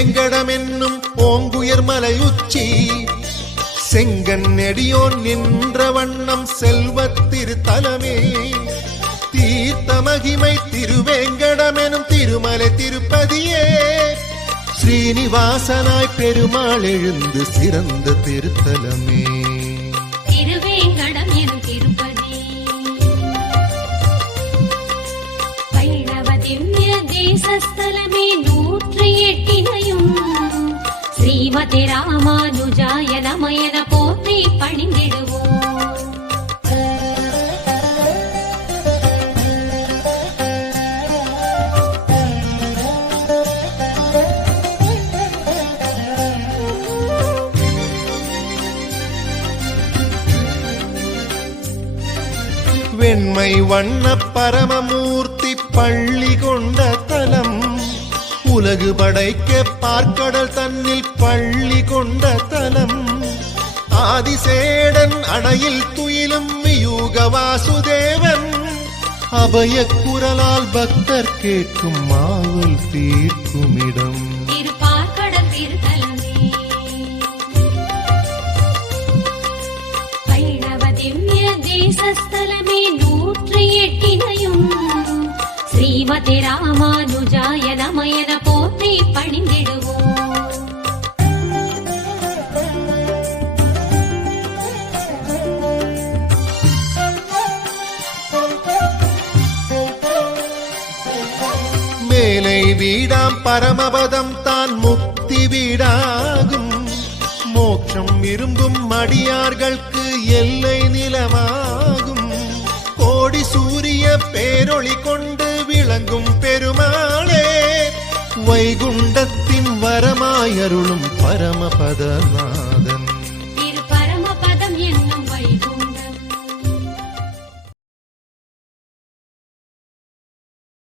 திருவேங்கடமென்னும் ஓங்குயர் மலையுச்சி செங்கன்னெடியோன் நின்ற வண்ணம் செல்வத் திருத்தலமே தீர்த்த மகிமை திருவேங்கடமெனும் திருமலை திருப்பதியே ஸ்ரீனிவாசனாய் பெருமாள் எழுந்து சிறந்த திருத்தலமே திருவேங்கடம் எனும் திருப்பதி வைணவ திவ்ய தேசஸ்தலமே 108 ஸ்ரீமதி ராமானுஜாய நம என போற்றி பணிந்திடுவோம். வெண்மை வண்ண பரமமூர்த்தி பள்ளி கொண்ட தலம் உலகு படைக்க பார்க்கடல் தன்னில் பள்ளி கொண்ட தலம் ஆதிசேடன் அணையில் துயிலும் வியூக வாசுதேவன் அபய குரலால் பக்தர் கேட்கும் மாவல் தீர்க்குமிடம் திருப்பார்க்கடல் திருத்தலமே வைணவ திவ்ய தேசஸ்தலமே 108 ஸ்ரீமதி ராமானுஜாய நம என போற்றி பணிந்திடுவோம். மேலை வீடாம் பரமபதம் தான் முக்தி வீடாகும் மோட்சம் விரும்பும் அடியார்களுக்கு எல்லை நிலமாகும் கோடி சூரிய பேரொளி கொண்டு விளங்கும் பெருமாளே வைகுண்டத்தின் வரமாயருளும் பரமபதநாதன்